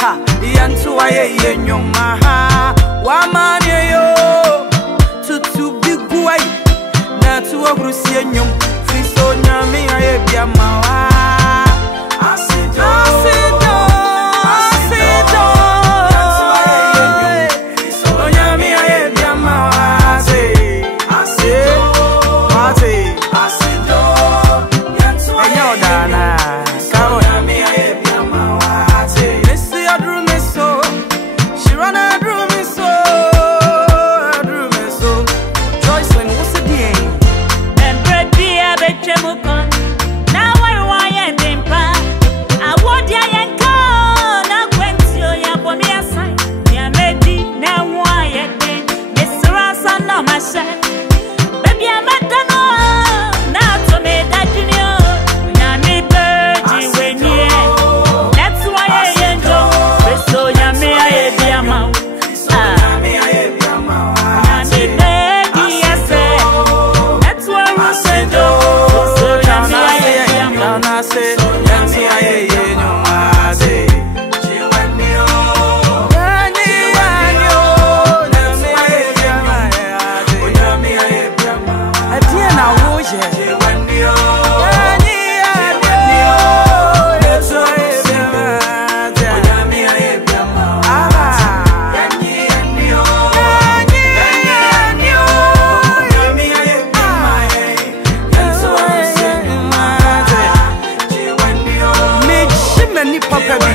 Ha, yantu aye yenyoma ha, wamane yo, tutu biguai, na tu abrusi yenyom, friso nyami aye biama wa. Asido, asido, asido, yantu aye yenyom, friso nyami aye biama wa. Asido, asido, yantu aye yenyom, friso nyami aye biama wa. Papa